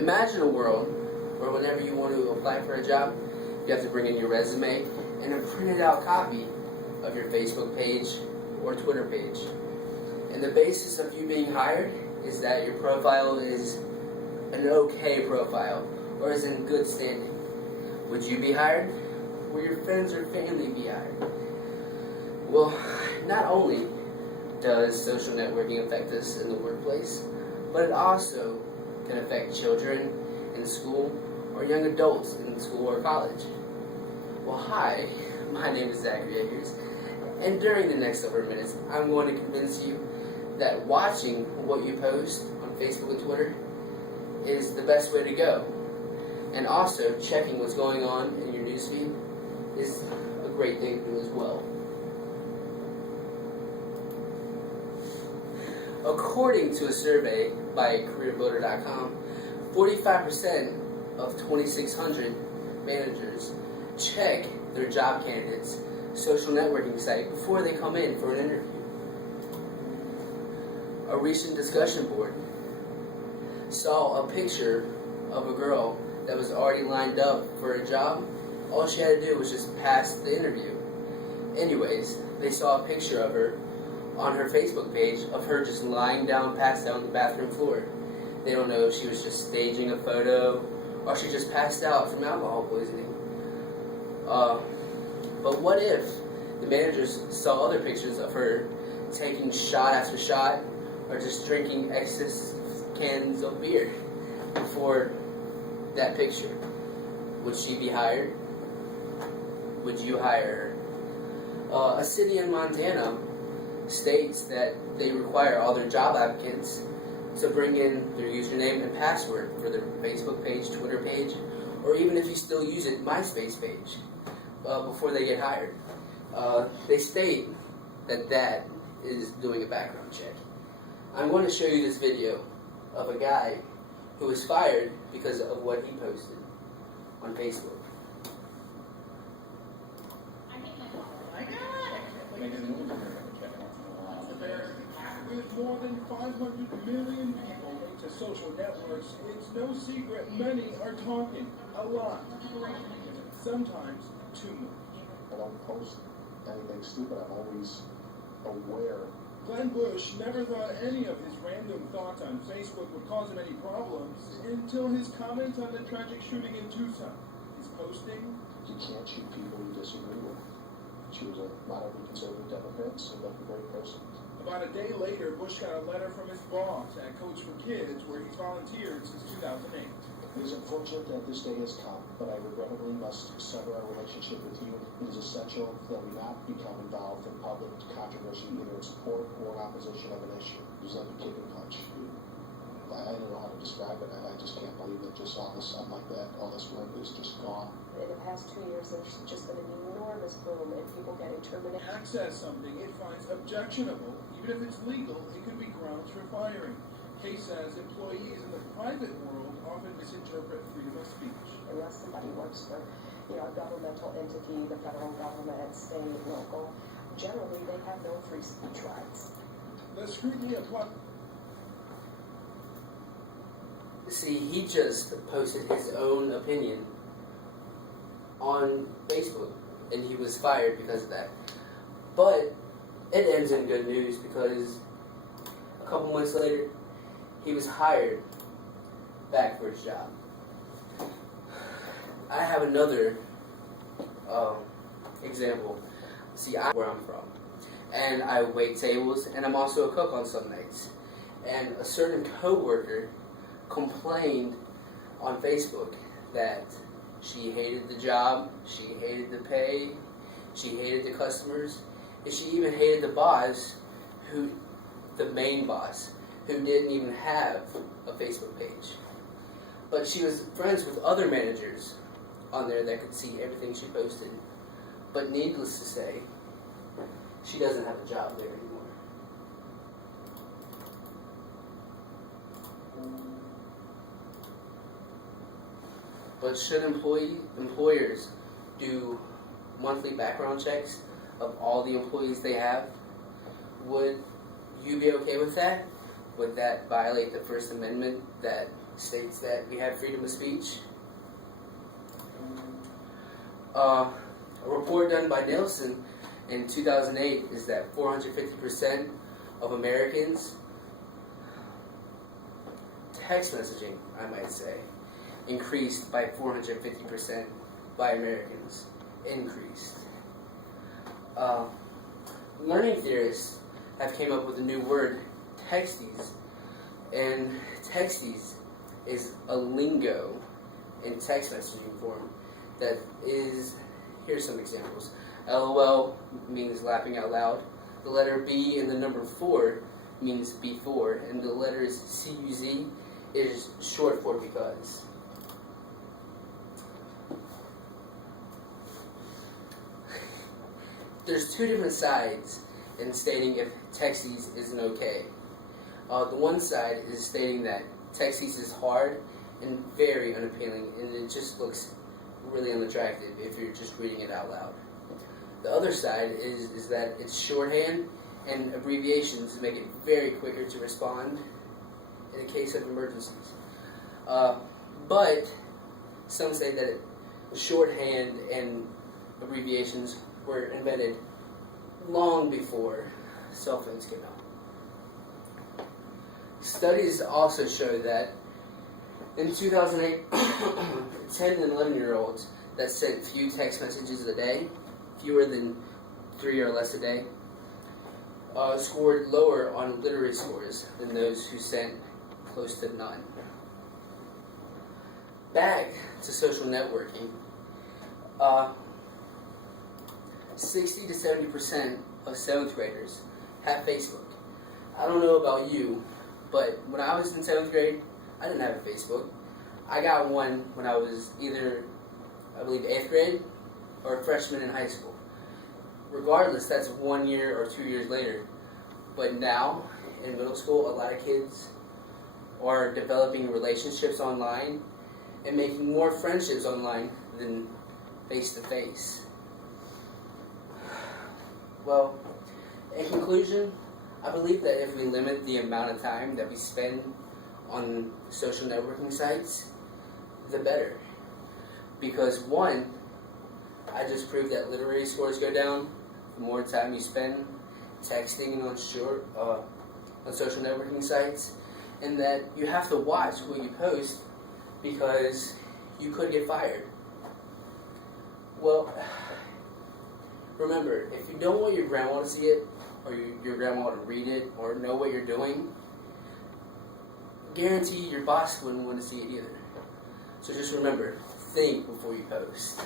Imagine a world where whenever you want to apply for a job, you have to bring in your resume and a printed out copy of your Facebook page or Twitter page. And the basis of you being hired is that your profile is an okay profile or is in good standing. Would you be hired? Will your friends or family be hired? Well, not only does social networking affect us in the workplace, but it also can affect children in school or young adults in school or college. Well, hi, my name is Zachary Eggers, and during the next several minutes, I'm going to convince you that watching what you post on Facebook and Twitter is the best way to go. And also, checking what's going on in your newsfeed is a great thing to do as well. According to a survey by CareerBuilder.com, 45% of 2,600 managers check their job candidates' social networking site before they come in for an interview. A recent discussion board saw a picture of a girl that was already lined up for a job. All she had to do was just pass the interview. Anyways, they saw a picture of her on her Facebook page of her just lying down, passed out on the bathroom floor. They don't know if she was just staging a photo or she just passed out from alcohol poisoning. But what if the managers saw other pictures of her taking shot after shot or just drinking excess cans of beer before that picture? Would she be hired? Would you hire her? A city in Montana states that they require all their job applicants to bring in their username and password for their Facebook page, Twitter page, or even if you still use it, MySpace page, before they get hired. They state that that is doing a background check. I'm going to show you this video of a guy who was fired because of what he posted on Facebook. With more than 500 million people into social networks, it's no secret many are talking a lot. Sometimes too much. I don't post anything stupid. I'm always aware. Glenn Bush never thought any of his random thoughts on Facebook would cause him any problems until his comments on the tragic shooting in Tucson. His posting. You can't shoot people you disagree with. She was a moderately conservative Democrat, seemed like a great person. About a day later, Bush got a letter from his boss at Coach for Kids, where he's volunteered since 2008. It is unfortunate that this day has come, but I regrettably must sever our relationship with you. It is essential that we not become involved in public controversy, either in support or in opposition of an issue. It was like a kick and punch. I don't know how to describe it. I just can't believe that just all of a sudden like that, all this work is just gone. In the past 2 years, there's just been an enormous boom in people getting terminated. Access something it finds objectionable, even if it's legal, it could be grounds for firing. Case says employees in the private world often misinterpret freedom of speech. Unless somebody works for, a governmental entity, the federal government, state, local, generally they have no free speech rights. The scrutiny applies. See, he just posted his own opinion on Facebook, and he was fired because of that. But it ends in good news because a couple months later, he was hired back for his job. I have another example. See, I'm where I'm from, and I wait tables, and I'm also a cook on some nights. And a certain coworker complained on Facebook that she hated the job, she hated the pay, she hated the customers, and she even hated the boss, the main boss, who didn't even have a Facebook page. But she was friends with other managers on there that could see everything she posted. But needless to say, she doesn't have a job there anymore. But should employers do monthly background checks of all the employees they have? Would you be okay with that? Would that violate the First Amendment that states that we have freedom of speech. A report done by Nielsen in 2008 is that 450% of Americans, text messaging, I might say, increased by 450% by Americans. Increased. Learning theorists have came up with a new word, texties, and texties is a lingo in text messaging form that is, here's some examples. LOL means laughing out loud. The letter B and the number 4 means before, and the letters CUZ is short for because. There's two different sides in stating if texties isn't okay. The one side is stating that texties is hard and very unappealing, and it just looks really unattractive if you're just reading it out loud. The other side is that it's shorthand and abbreviations make it very quicker to respond in the case of emergencies. But some say that shorthand and abbreviations were invented long before cell phones came out. Studies also show that in 2008, 10 and 11-year-olds that sent few text messages a day, fewer than 3 or less a day, scored lower on literacy scores than those who sent close to none. Back to social networking. 60 to 70% of 7th graders have Facebook. I don't know about you, but when I was in 7th grade, I didn't have a Facebook. I got one when I was either, I believe, 8th grade or a freshman in high school. Regardless, that's 1 year or 2 years later. But now, in middle school, a lot of kids are developing relationships online and making more friendships online than face-to-face. Well, in conclusion, I believe that if we limit the amount of time that we spend on social networking sites, the better. Because one, I just proved that literary scores go down the more time you spend texting on social networking sites, and that you have to watch what you post because you could get fired. Well, remember, if you don't want your grandma to see it, or your grandma to read it, or know what you're doing, guarantee your boss wouldn't want to see it either. So just remember, think before you post.